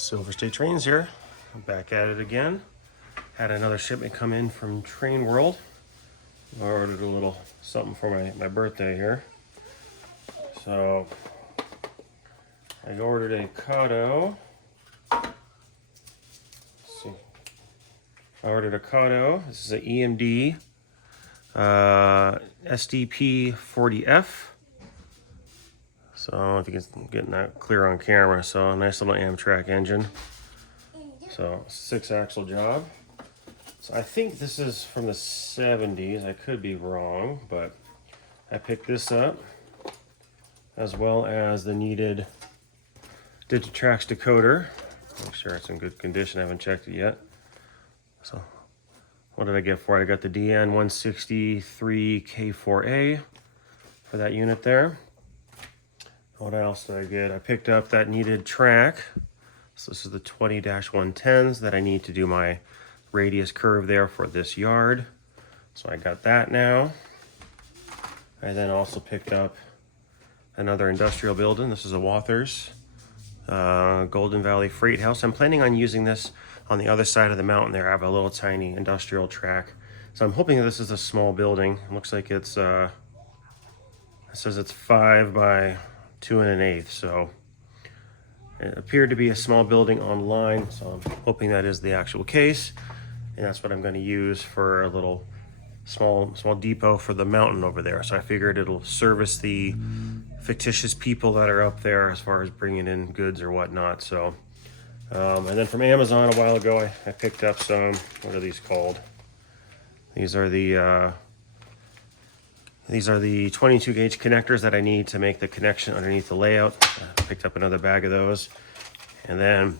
Silver State Trains here. I'm back at it again. Had another shipment come in from Train World. I ordered a little something for my birthday here. So I ordered a Kato. Let's see. I ordered a Kato. This is an EMD SDP40F. So I don't know if you can get that clear on camera. So a nice little Amtrak engine. So 6-axle job. So I think this is from the 70s. I could be wrong, but I picked this up as well as the needed digitrax decoder. Make sure it's in good condition. I haven't checked it yet. So what did I get for it? I got the DN163K4A for that unit there. What else did I get? I picked up that needed track. So this is the 20-110s that I need to do my radius curve there for this yard. So I got that now. I then also picked up another industrial building. This is a Wathers Golden Valley Freight House. I'm planning on using this on the other side of the mountain there. I have a little tiny industrial track. So I'm hoping that this is a small building. It looks like it's, it says it's 5 by 2 1/8. So it appeared to be a small building online. So I'm hoping that is the actual case. And that's what I'm going to use for a little small depot for the mountain over there. So I figured it'll service the fictitious people that are up there as far as bringing in goods or whatnot. So, and then from Amazon a while ago, I picked up some, what are these called? These are the 22 gauge connectors that I need to make the connection underneath the layout. I picked up another bag of those. And then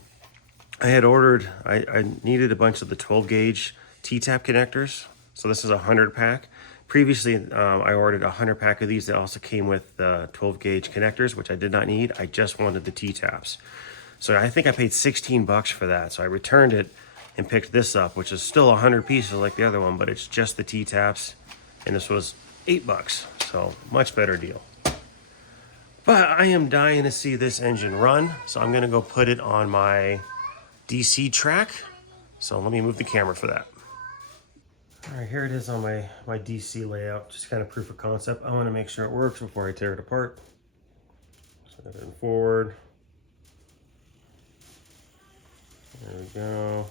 I had ordered, I needed a bunch of the 12 gauge T-tap connectors. So this is a 100 pack. Previously, I ordered a 100 pack of these that also came with 12 gauge connectors, which I did not need. I just wanted the T-taps. So I think I paid 16 bucks for that. So I returned it and picked this up, which is still 100 pieces like the other one, but it's just the T-taps. And this was 8 bucks. So much better deal. But I am dying to see this engine run. So I'm gonna go put it on my DC track. So let me move the camera for that. All right, here it is on my DC layout, just kind of proof of concept. I want to make sure it works before I tear it apart. Set it in forward. There we go.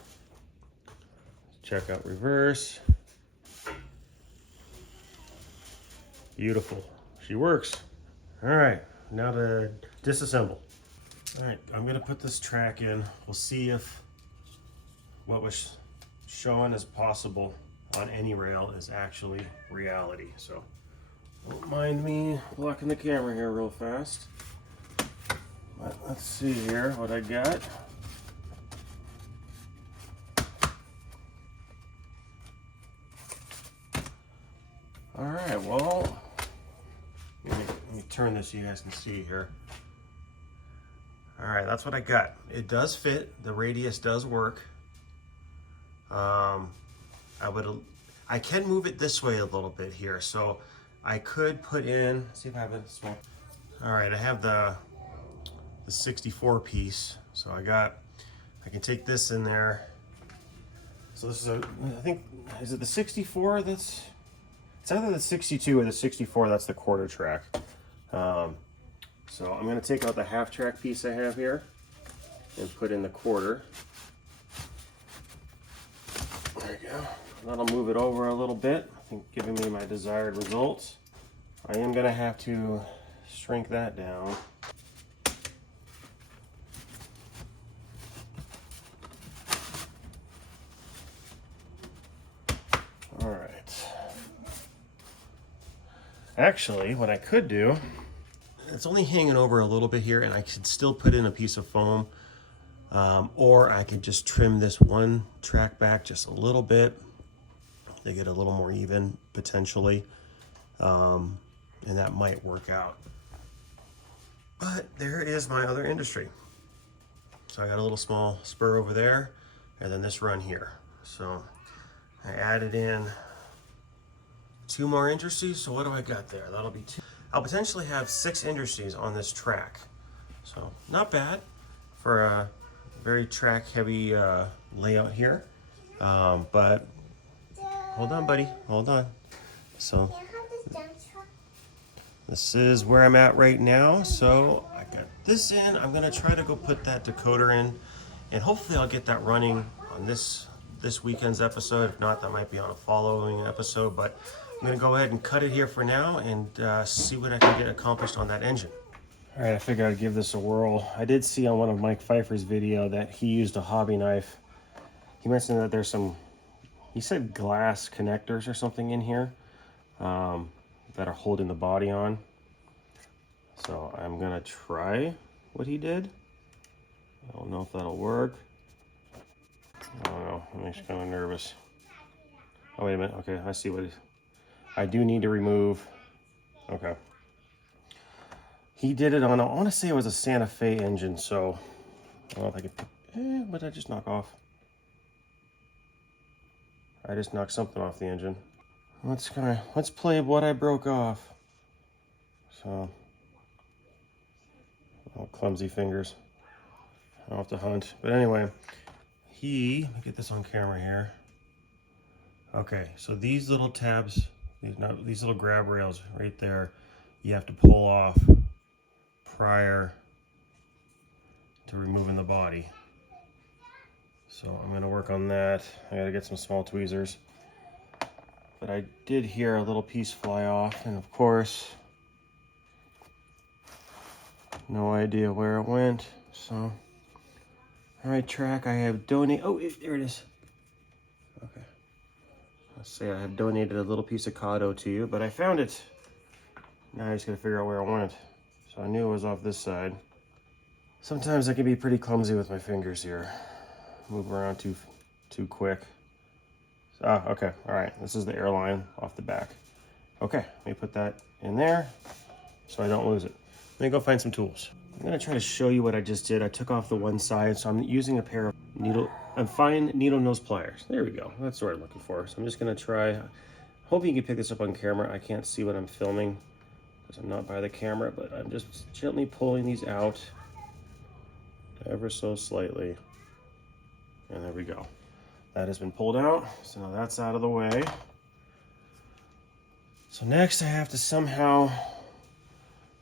Check out reverse. Beautiful. She works. All right, now to disassemble. All right, I'm gonna put this track in. We'll see if what was shown as possible on any rail is actually reality. So don't mind me blocking the camera here real fast. But let's see here what I got. All right, well, let me turn this so you guys can see here. All right, that's what I got. It does fit. The radius does work. I can move it this way a little bit here. So I could put in, see if I have a small. All right, I have the 64 piece. So I can take this in there. So this is I think, is it the 64 it's either the 62 or the 64, that's the quarter track. So I'm gonna take out the half track piece I have here and put in the quarter. There you go. That'll move it over a little bit, I think, giving me my desired results. I am gonna have to shrink that down. All right. Actually, what I could do, it's only hanging over a little bit here, and I could still put in a piece of foam, or I could just trim this one track back just a little bit to get a little more even, potentially, and that might work out. But there is my other industry. So I got a little small spur over there, and then this run here. So I added in 2 more industries. So what do I got there? That'll be 2. I'll potentially have 6 industries on this track. So not bad for very track heavy layout here. But hold on, buddy, hold on. So this is where I'm at right now. So I got this in. I'm gonna try to go put that decoder in, and hopefully I'll get that running on this weekend's episode. If not, that might be on a following episode. But I'm gonna go ahead and cut it here for now and see what I can get accomplished on that engine. All right, I figured I'd give this a whirl. I did see on one of Mike Pfeiffer's video that he used a hobby knife. He mentioned that there's some, he said glass connectors or something in here that are holding the body on. So I'm gonna try what he did. I don't know if that'll work. I don't know, it makes me kind of nervous. Oh, wait a minute, okay, I see what it is. I do need to remove, okay. He did it on, I want to say it was a Santa Fe engine, so I don't know if I could, what did I just knock off? I just knocked something off the engine. Let's play what I broke off. So, oh, clumsy fingers. I'll have to hunt. But anyway, let me get this on camera here. Okay, so these little tabs, these little grab rails right there, you have to pull off prior to removing the body. So I'm gonna work on that. I gotta get some small tweezers. But I did hear a little piece fly off, and of course, no idea where it went. So, all right, track, I have donated, oh, there it is. Okay. Let's say I have donated a little piece of Cado to you, but I found it. Now I just gotta figure out where it went. So I knew it was off this side. Sometimes I can be pretty clumsy with my fingers here. Move around too quick. Ah, okay, all right, this is the airline off the back. Okay, let me put that in there so I don't lose it. Let me go find some tools. I'm gonna try to show you what I just did. I took off the one side, so I'm using a pair of fine needle nose pliers. There we go, that's what I'm looking for. So I'm just gonna try, hoping you can pick this up on camera. I can't see what I'm filming because I'm not by the camera, but I'm just gently pulling these out ever so slightly. And there we go. That has been pulled out, so now that's out of the way. So next I have to somehow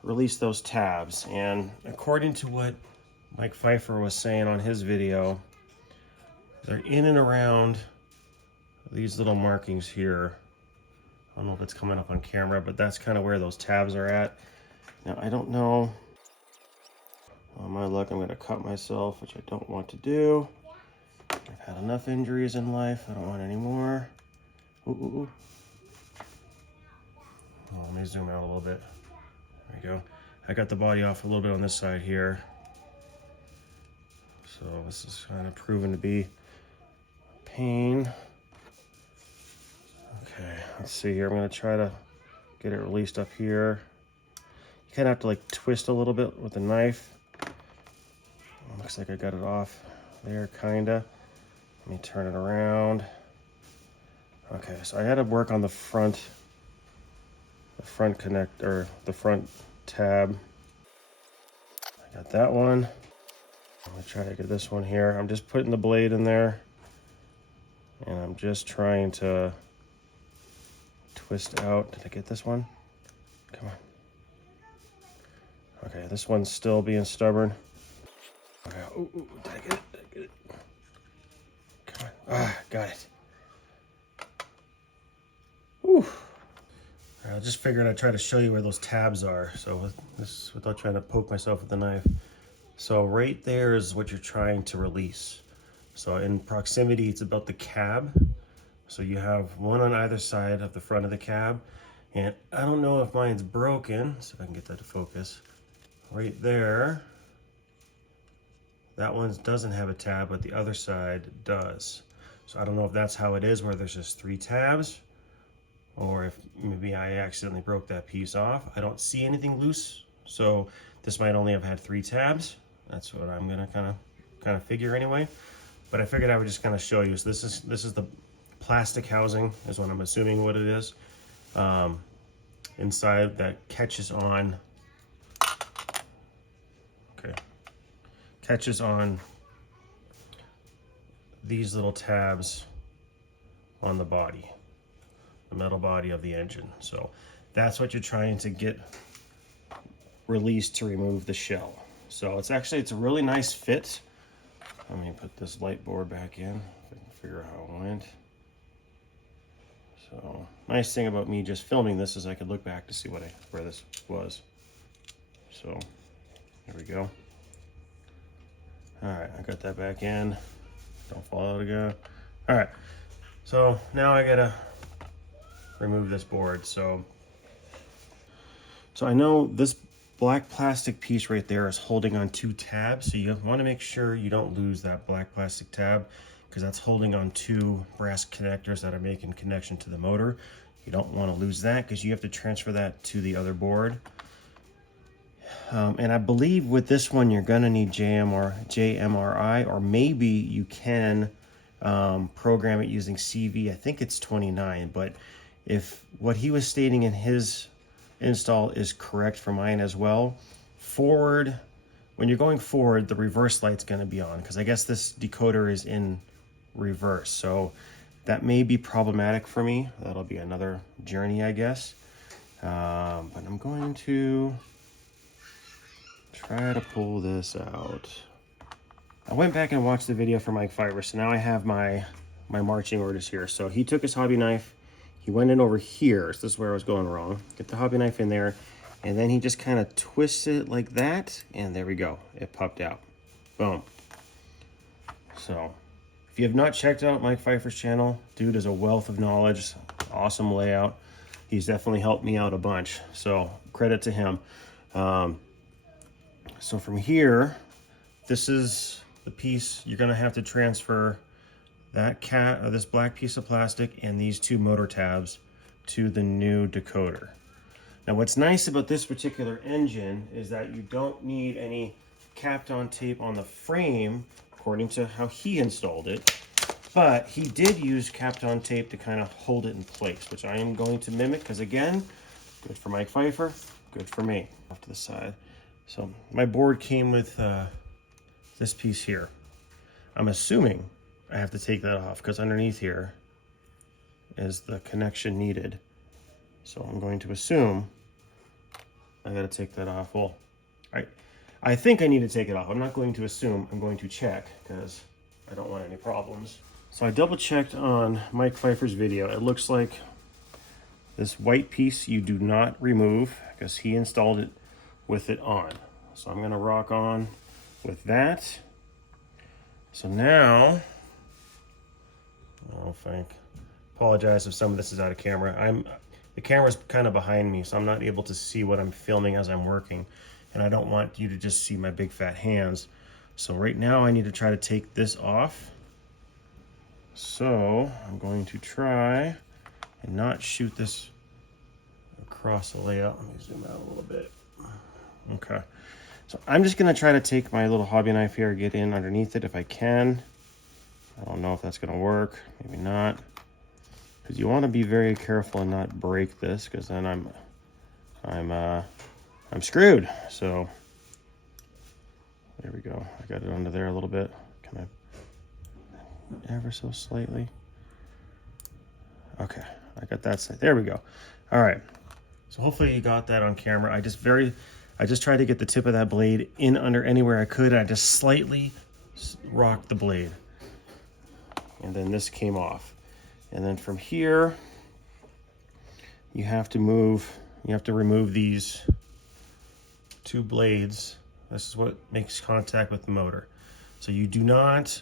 release those tabs, and according to what Mike Pfeiffer was saying on his video, they're in and around these little markings here. I don't know if it's coming up on camera, but that's kind of where those tabs are at. Now I don't know, on my luck I'm going to cut myself, which I don't want to do. I've had enough injuries in life. I don't want any more. Ooh, ooh, ooh. Oh, let me zoom out a little bit. There we go. I got the body off a little bit on this side here. So this is kind of proven to be a pain. Okay, let's see here. I'm going to try to get it released up here. You kind of have to like twist a little bit with the knife. Looks like I got it off there, kinda. Let me turn it around. Okay, so I had to work on the front connector, the front tab. I got that one. I'm gonna try to get this one here. I'm just putting the blade in there, and I'm just trying to twist out. Did I get this one? Come on. Okay, this one's still being stubborn. Okay, ooh, ooh, did I get it? Did I get it? Come on. Ah, got it. Whew. I just figured I'd try to show you where those tabs are. So with this, without trying to poke myself with the knife. So right there is what you're trying to release. So in proximity, it's about the cab. So you have one on either side of the front of the cab. And I don't know if mine's broken. See if I can get that to focus. Right there. That one doesn't have a tab, but the other side does. So I don't know if that's how it is, where there's just 3 tabs, or if maybe I accidentally broke that piece off. I don't see anything loose, so this might only have had 3 tabs. That's what I'm gonna kind of figure anyway. But I figured I would just kind of show you. So this is the plastic housing, is what I'm assuming what it is. Inside that catches on. Okay. Catches on these little tabs on the body, the metal body of the engine. So that's what you're trying to get released to remove the shell. So it's a really nice fit. Let me put this light board back in, if I can figure out how it went. So nice thing about me just filming this is I could look back to see where this was. So there we go. All right, I got that back in. Don't fall out again. All right, so now I gotta remove this board. So I know this black plastic piece right there is holding on 2 tabs, so you want to make sure you don't lose that black plastic tab, because that's holding on 2 brass connectors that are making connection to the motor. You don't want to lose that because you have to transfer that to the other board. And I believe with this one you're going to need JMRI, or maybe you can program it using CV. I think it's 29, but if what he was stating in his install is correct for mine as well, when you're going forward, the reverse light's going to be on, because I guess this decoder is in reverse, so that may be problematic for me. That'll be another journey, I guess. But I'm going to try to pull this out. I went back and watched the video for Mike Pfeiffer, so now I have my marching orders here. So he took his hobby knife, he went in over here, so this is where I was going wrong. Get the hobby knife in there, and then he just kind of twists it like that, and there we go. It popped out. Boom. So if you have not checked out Mike Pfeiffer's channel, dude is a wealth of knowledge, awesome layout. He's definitely helped me out a bunch, so credit to him. So from here, this is the piece you're gonna have to transfer this black piece of plastic and these 2 motor tabs to the new decoder. Now what's nice about this particular engine is that you don't need any capped on tape on the frame, according to how he installed it, but he did use capped on tape to kind of hold it in place, which I am going to mimic, because again, good for Mike Pfeiffer, good for me. Off to the side. So my board came with this piece here. I'm assuming I have to take that off because underneath here is the connection needed. So I'm going to assume I got to take that off. Well, I think I need to take it off. I'm not going to assume, I'm going to check, because I don't want any problems. So I double checked on Mike Pfeiffer's video. It looks like this white piece you do not remove because he installed it with it on. So I'm going to rock on with that. So now, apologize if some of this is out of camera. The camera's kind of behind me, so I'm not able to see what I'm filming as I'm working, and I don't want you to just see my big fat hands. So right now I need to try to take this off. So I'm going to try and not shoot this across the layout. Let me zoom out a little bit. Okay. So I'm just going to try to take my little hobby knife here, get in underneath it if I can. I don't know if that's going to work. Maybe not. Because you want to be very careful and not break this, because then I'm screwed. So there we go. I got it under there a little bit. Can I ever so slightly? Okay, I got that side. There we go. All right. So hopefully you got that on camera. I just tried to get the tip of that blade in under anywhere I could. I just slightly rocked the blade, and then this came off. And then from here, you have to remove these 2 blades. This is what makes contact with the motor. So you do not,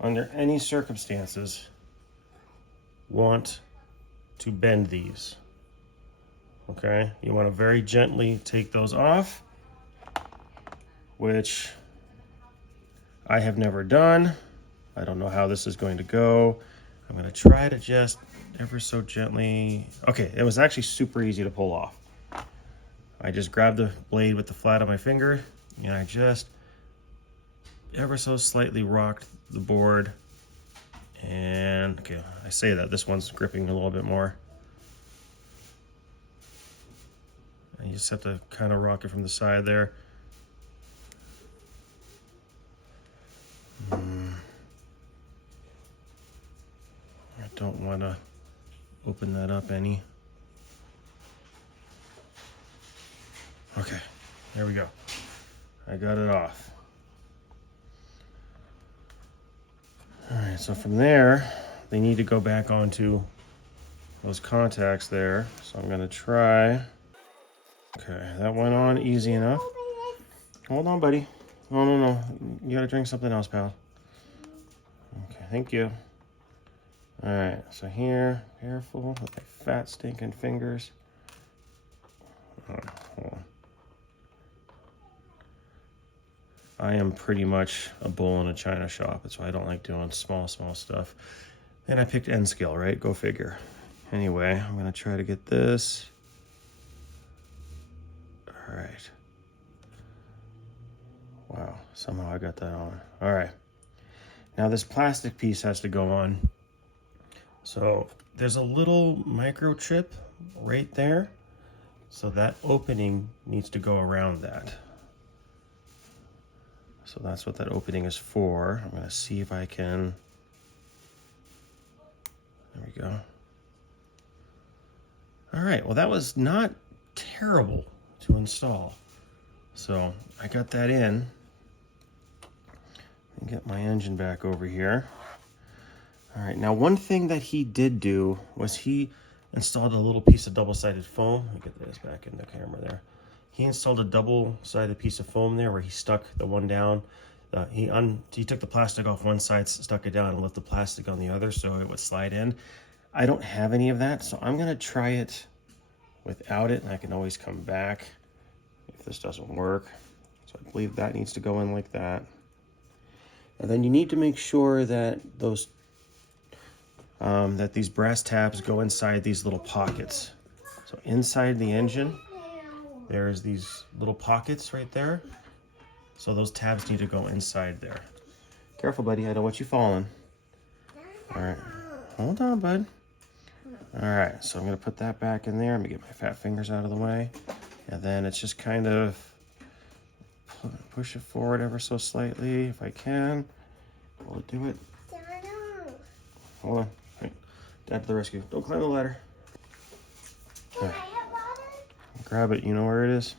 under any circumstances, want to bend these. Okay, you want to very gently take those off, which I have never done. I don't know how this is going to go. I'm going to try to just ever so gently. Okay, it was actually super easy to pull off. I just grabbed the blade with the flat of my finger, and I just ever so slightly rocked the board. And okay, I say that this one's gripping a little bit more. And you just have to kind of rock it from the side there. open that up any. Okay, there we go. I got it off. All right, so from there, they need to go back onto those contacts there. So I'm gonna try. Okay, that went on easy enough. Hold on, buddy. No, no, no. You gotta drink something else, pal. Okay, thank you. All right, so here, careful with my fat stinking fingers. Hold on. I am pretty much a bull in a china shop. That's why I don't like doing small stuff. And I picked N scale, right? Go figure. Anyway, I'm gonna try to get this. All right. Wow, somehow I got that on. All right. Now this plastic piece has to go on. So there's a little microchip right there. So that opening needs to go around that. So that's what that opening is for. I'm gonna see if I can, there we go. All right, well that was not terrible to install. So I got that in. And get my engine back over here. All right, now one thing that he did do was he installed a little piece of double-sided foam. Let me get this back in the camera there. He installed a double-sided piece of foam there where he stuck the one down. He took the plastic off one side, stuck it down, and left the plastic on the other so it would slide in. I don't have any of that, so I'm gonna try it without it, and I can always come back if this doesn't work. So I believe that needs to go in like that. And then you need to make sure that those that these brass tabs go inside these little pockets. So inside the engine, there's these little pockets right there. So those tabs need to go inside there. Careful, buddy, I don't want you falling. All right, hold on, bud. All right, so I'm gonna put that back in there. I'm gonna get my fat fingers out of the way. And then it's just kind of push it forward ever so slightly if I can. Will it do it? Hold on. Right. Dad to the rescue. Don't climb the ladder. Okay. Grab it. You know where it is.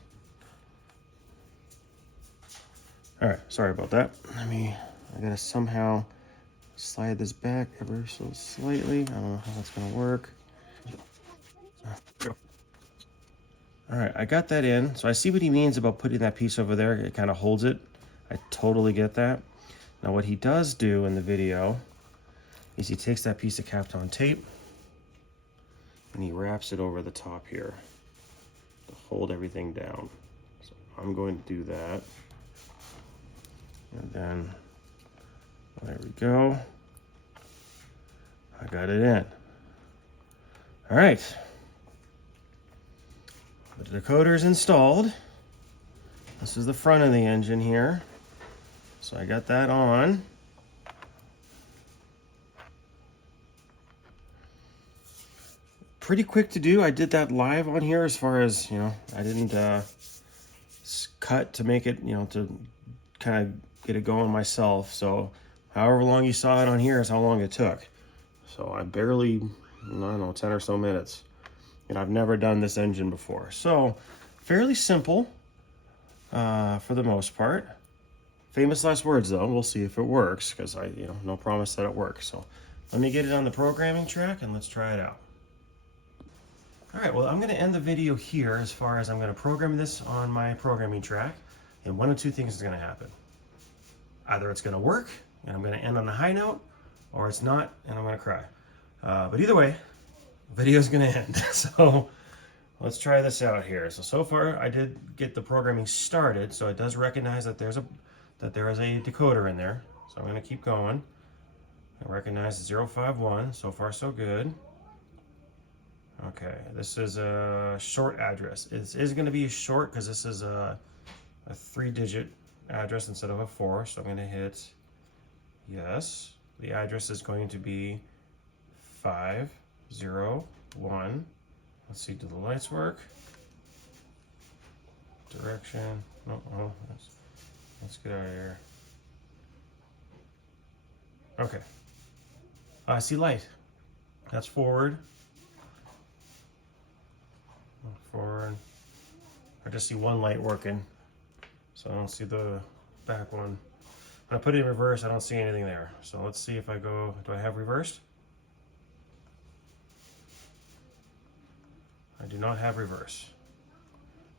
All right. Sorry about that. I gotta somehow slide this back ever so slightly. I don't know how that's gonna work. All right. I got that in. So I see what he means about putting that piece over there. It kind of holds it. I totally get that. Now what he does do in the video is he takes that piece of Kapton tape and he wraps it over the top here to hold everything down. So I'm going to do that. And then, there we go. I got it in. All right. The decoder is installed. This is the front of the engine here. So I got that on. Pretty quick to do. I did that live on here as far as, you know, I didn't cut to make it, you know, to kind of get it going myself. So however long you saw it on here is how long it took. So I barely, I don't know, 10 or so minutes. And I've never done this engine before. So fairly simple for the most part. Famous last words though. We'll see if it works because no promise that it works. So let me get it on the programming track and let's try it out. All right, well, I'm going to end the video here as far as I'm going to program this on my programming track. And one of two things is going to happen. Either it's going to work and I'm going to end on a high note, or it's not and I'm going to cry. But either way, the video is going to end. So let's try this out here. So far I did get the programming started. So it does recognize that there is a decoder in there. So I'm going to keep going. I recognize 051. So far so good. Okay, this is a short address. It is going to be a short because this is a 3-digit address instead of a 4. So I'm going to hit yes. The address is going to be 501. Let's see, do the lights work? Direction. Oh, let's get out of here. Okay. I see light. That's forward. just see one light working, so I don't see the back one. When I put it in reverse, I don't see anything there. So let's see if I go, do I have reversed? I do not have reverse.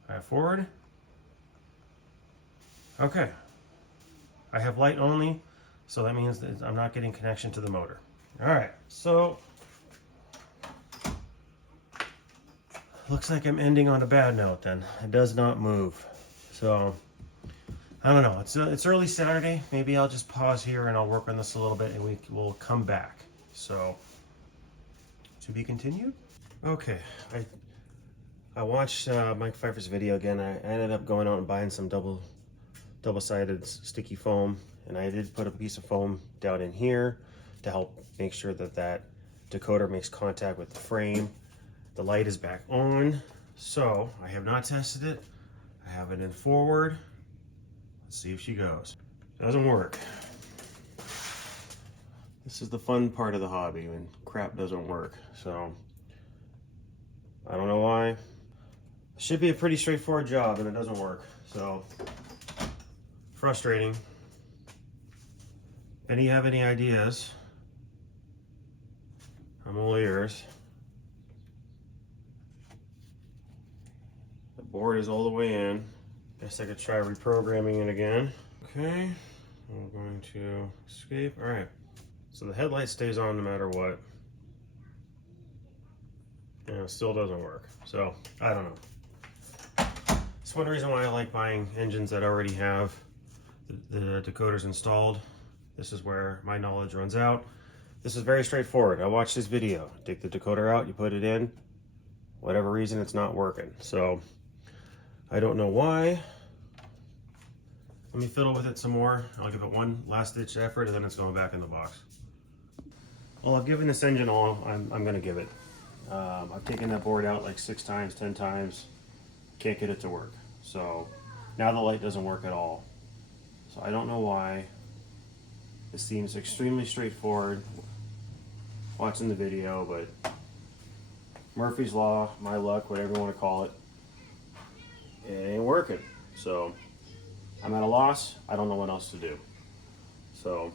I have forward. Okay. I have light only, so that means that I'm not getting connection to the motor. All right, so looks like I'm ending on a bad note then. It does not move. So I don't know, it's early Saturday. Maybe I'll just pause here and I'll work on this a little bit and we will come back. So to be continued. Okay, I watched Mike Pfeiffer's video again. I ended up going out and buying some double-sided sticky foam, and I did put a piece of foam down in here to help make sure that that decoder makes contact with the frame. The light is back on, so I have not tested it. I have it in forward. Let's see if she goes. Doesn't work. This is the fun part of the hobby when crap doesn't work. So I don't know why. Should be a pretty straightforward job and it doesn't work. So frustrating. If any have any ideas, I'm all ears. The board is all the way in. Guess I could try reprogramming it again. Okay, I'm going to escape. All right, so the headlight stays on no matter what. And it still doesn't work. So I don't know. It's one reason why I like buying engines that already have the decoders installed. This is where my knowledge runs out. This is very straightforward. I watched this video. Take the decoder out, you put it in. Whatever reason, it's not working. So I don't know why. Let me fiddle with it some more. I'll give it one last ditch effort and then it's going back in the box. Well, I've given this engine all I'm gonna give it. I've taken that board out like 6 times, 10 times. Can't get it to work. So now the light doesn't work at all. So I don't know why. This seems extremely straightforward watching the video, but Murphy's Law, my luck, whatever you want to call it, it ain't working. So I'm at a loss. I don't know what else to do. So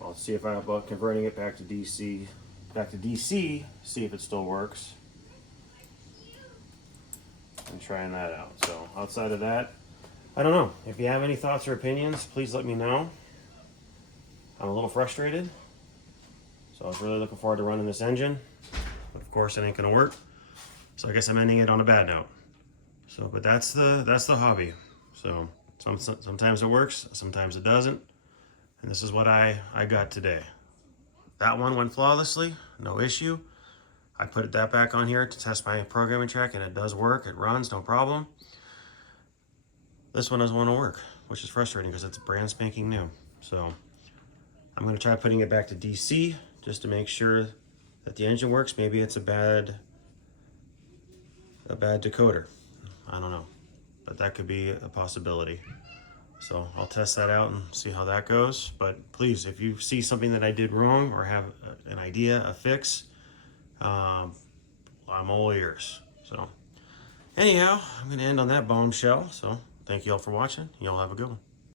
I'll see if I'm about converting it back to DC, see if it still works. And trying that out. So outside of that, I don't know. If you have any thoughts or opinions, please let me know. I'm a little frustrated. So I was really looking forward to running this engine. But of course it ain't gonna work. So I guess I'm ending it on a bad note. So, but that's the hobby. So sometimes it works, sometimes it doesn't. And this is what I got today. That one went flawlessly, no issue. I put that back on here to test my programming track and it does work, it runs, no problem. This one doesn't want to work, which is frustrating because it's brand spanking new. So I'm going to try putting it back to DC just to make sure that the engine works. Maybe it's a bad decoder. I don't know, but that could be a possibility. So I'll test that out and see how that goes. But please, if you see something that I did wrong or have an idea, a fix, I'm all ears. So anyhow, I'm going to end on that bombshell. So thank you all for watching. Y'all have a good one.